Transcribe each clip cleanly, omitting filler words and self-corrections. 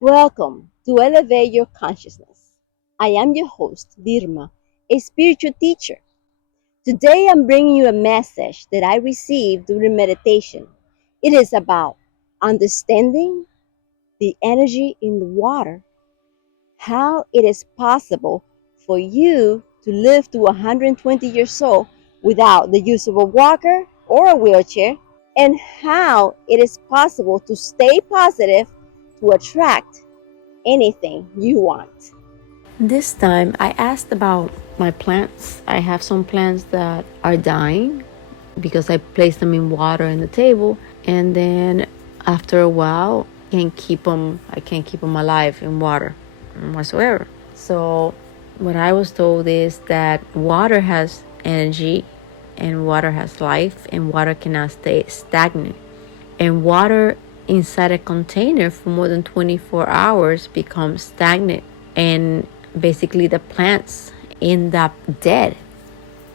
Welcome to Elevate Your Consciousness. I am your host, Dirma, a spiritual teacher. Today I'm bringing you a message that I received during meditation. It is about understanding the energy in the water, how it is possible for you to live to 120 years old without the use of a walker or a wheelchair, and how it is possible to stay positive to attract anything you want. This time I asked about my plants. I have some plants that are dying because I placed them in water in the table, and then after a while I can't keep them alive in water whatsoever. So what I was told is that water has energy and water has life, and water cannot stay stagnant. And water inside a container for more than 24 hours becomes stagnant, and basically the plants end up dead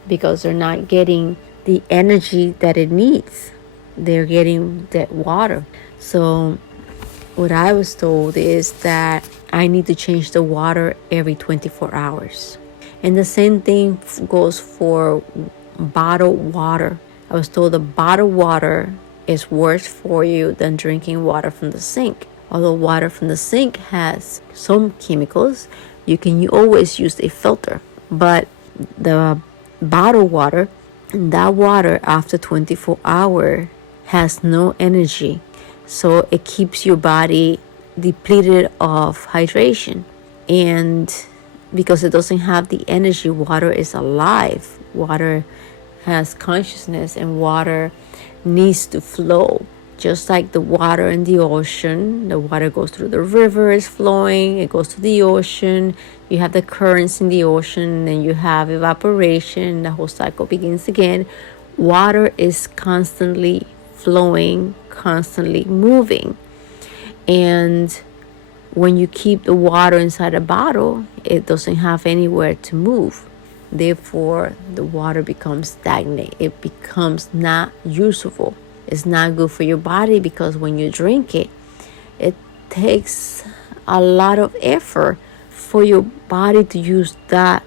because they're not getting the energy that it needs. They're getting that water. So what I was told is that I need to change the water every 24 hours. And the same thing goes for bottled water. I was told the bottled water is worse for you than drinking water from the sink. Although water from the sink has some chemicals, you can always use a filter. But the bottled water, that water after 24 hours has no energy. So it keeps your body depleted of hydration. And because it doesn't have the energy, water is alive. Water has consciousness, and water needs to flow. Just like the water in the ocean, the water goes through the river, is flowing, it goes to the ocean. You have the currents in the ocean, and you have evaporation. The whole cycle begins again. Water is constantly flowing, constantly moving. And when you keep the water inside a bottle, it doesn't have anywhere to move. Therefore, the water becomes stagnant. It becomes not usable. It's not good for your body because when you drink it, it takes a lot of effort for your body to use that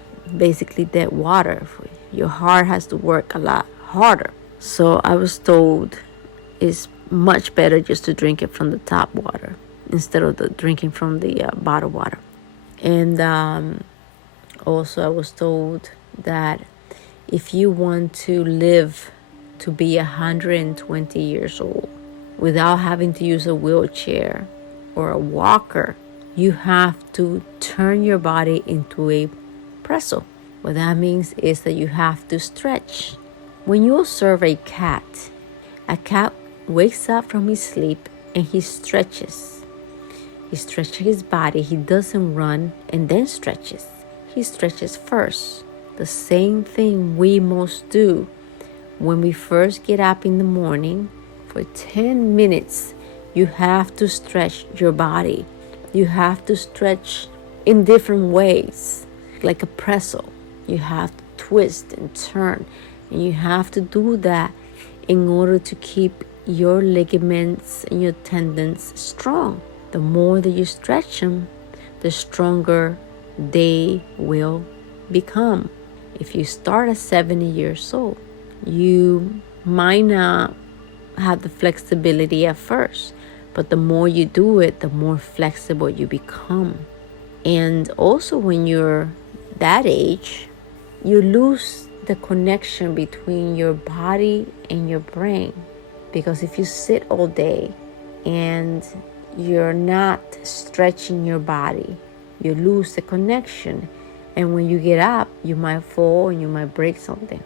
water. Your heart has to work a lot harder. So I was told it's much better just to drink it from the tap water instead of drinking from the bottled water. And also I was told that if you want to live to be 120 years old without having to use a wheelchair or a walker, you have to turn your body into a pretzel. What that means is that you have to stretch. When you observe a cat wakes up from his sleep and he stretches. He stretches his body. He doesn't run and then stretches. He stretches first. The same thing we must do. When we first get up in the morning, for 10 minutes, you have to stretch your body. You have to stretch in different ways, like a pretzel. You have to twist and turn, and you have to do that in order to keep your ligaments and your tendons strong. The more that you stretch them, the stronger they will become. If you start at 70 years old, you might not have the flexibility at first, but the more you do it, the more flexible you become. And also when you're that age, you lose the connection between your body and your brain. Because if you sit all day and you're not stretching your body, you lose the connection. And when you get up, you might fall and you might break something.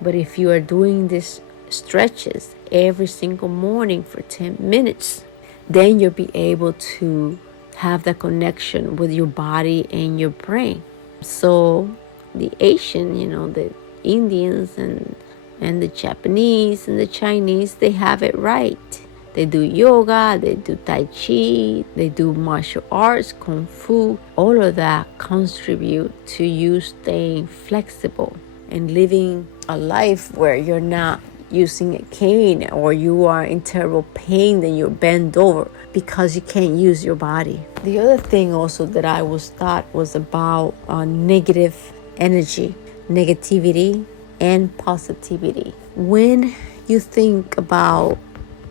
But if you are doing these stretches every single morning for 10 minutes, then you'll be able to have that connection with your body and your brain. So the Asian, the Indians and the Japanese and the Chinese, they have it right. They do yoga, they do Tai Chi, they do martial arts, Kung Fu. All of that contribute to you staying flexible and living a life where you're not using a cane, or you are in terrible pain, then you're bent over because you can't use your body. The other thing also that I was taught was about negative energy, negativity, and positivity. When you think about,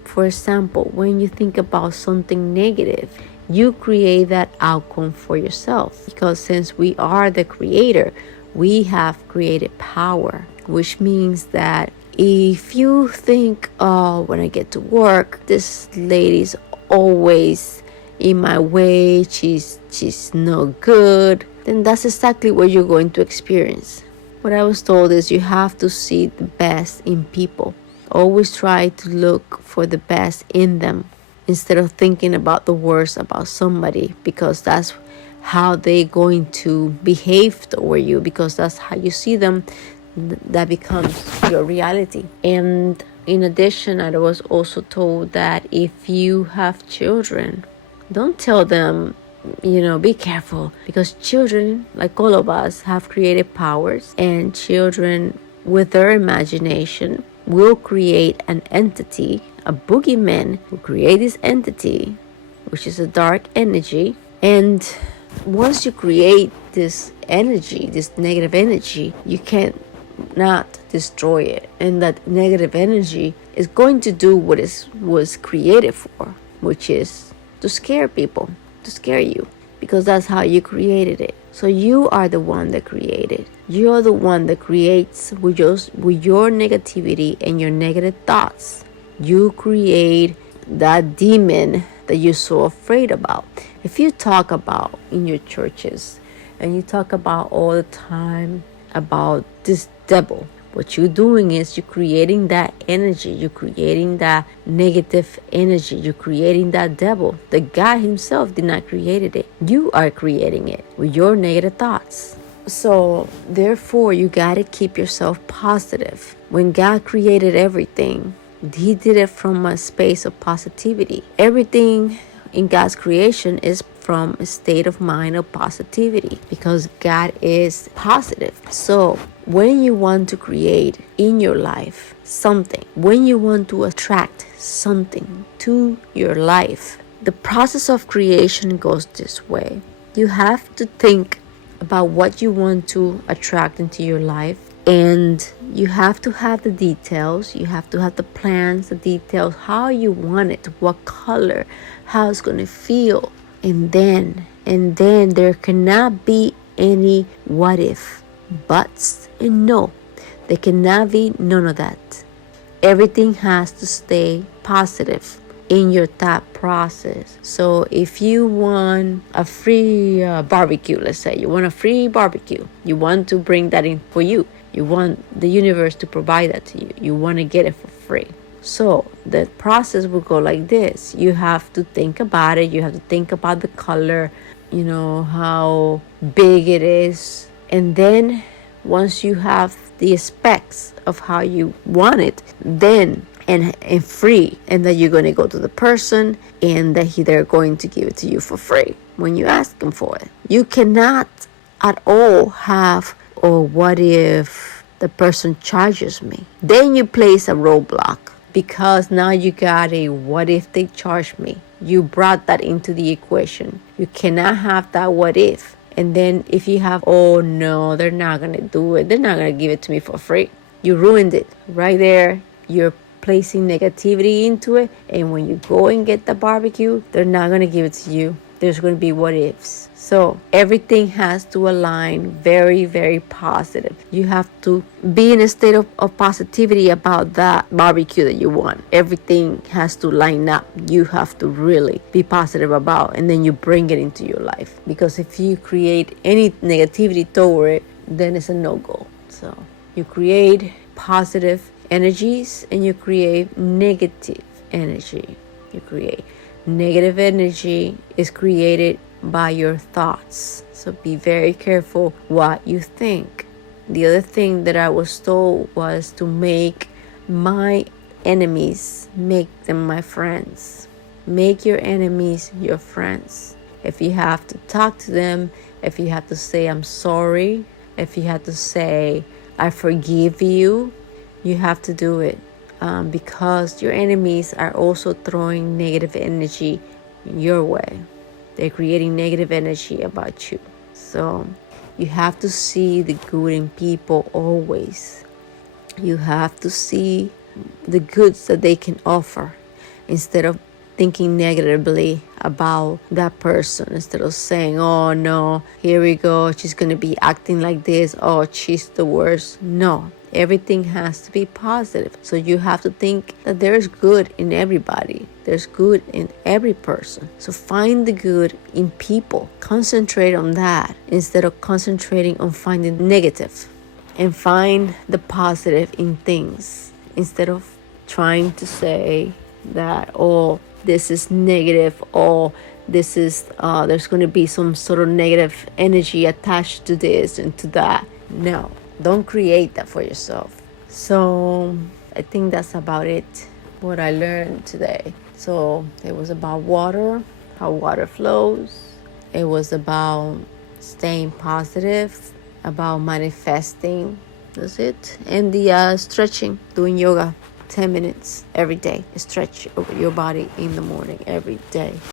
for example, when you think about something negative, you create that outcome for yourself, because since we are the creator, we have created power, which means that if you think, oh, when I get to work, this lady's always in my way, she's no good, then that's exactly what you're going to experience. What I was told is you have to see the best in people. Always try to look for the best in them instead of thinking about the worst about somebody, because that's how they're going to behave toward you, because that's how you see them. That becomes your reality. And in addition, I was also told that if you have children, don't tell them, be careful, because children, like all of us, have creative powers, and children with their imagination will create an entity. A boogeyman will create this entity, which is a dark energy. And once you create this energy, this negative energy, you can't not destroy it. And that negative energy is going to do what it was created for, which is to scare people, to scare you, because that's how you created it. So you are the one that created. You're the one that creates with your negativity and your negative thoughts. You create that demon that you're so afraid about. If you talk about in your churches and you talk about all the time about this devil, what you're doing is you're creating that energy. You're creating that negative energy. You're creating that devil. The God himself did not create it. You are creating it with your negative thoughts. So therefore, you got to keep yourself positive. When God created everything, he did it from a space of positivity. Everything in God's creation is from a state of mind of positivity, because God is positive. So when you want to create in your life something, when you want to attract something to your life, the process of creation goes this way. You have to think about what you want to attract into your life, and you have to have the details. You have to have the plans, the details, how you want it, what color, how it's going to feel. And then there cannot be any what if, buts, and no. There cannot be none of that. Everything has to stay positive in your thought process. So if you want a free barbecue, let's say you want a free barbecue, you want to bring that in for you. You want the universe to provide that to you. You want to get it for free. So the process will go like this. You have to think about it. You have to think about the color, how big it is. And then once you have the specs of how you want it, then and free, and that you're going to go to the person and that they're going to give it to you for free when you ask them for it. You cannot at all have, or what if the person charges me? Then you place a roadblock, because now you got a what if they charge me. You brought that into the equation. You cannot have that what if. And then if you have, oh no, they're not going to do it, they're not going to give it to me for free, you ruined it right there. You're placing negativity into it, and when you go and get the barbecue, they're not going to give it to you. There's going to be what ifs. So everything has to align very, very positive. You have to be in a state of positivity about that barbecue that you want. Everything has to line up. You have to really be positive about, and then you bring it into your life. Because if you create any negativity toward it, then it's a no-go. So you create positive energies and you create negative energy. You create negative energy is created by your thoughts. So be very careful what you think. The other thing that I was told was to make my enemies, make them my friends. Make your enemies your friends. If you have to talk to them, if you have to say I'm sorry, if you have to say I forgive you, you have to do it. because your enemies are also throwing negative energy your way. They're creating negative energy about you. So you have to see the good in people always. You have to see the goods that they can offer instead of thinking negatively about that person, instead of saying, oh no, here we go, she's going to be acting like this, oh, she's the worst. No, everything has to be positive. So you have to think that there's good in everybody, there's good in every person. So find the good in people, concentrate on that instead of concentrating on finding negative, and find the positive in things instead of trying to say that, oh, this is negative, or this is there's going to be some sort of negative energy attached to this and to that. No, don't create that for yourself. So I think that's about it, what I learned today. So it was about water, how water flows. It was about staying positive, about manifesting. That's it. And the stretching, doing yoga 10 minutes every day. Stretch over your body in the morning every day.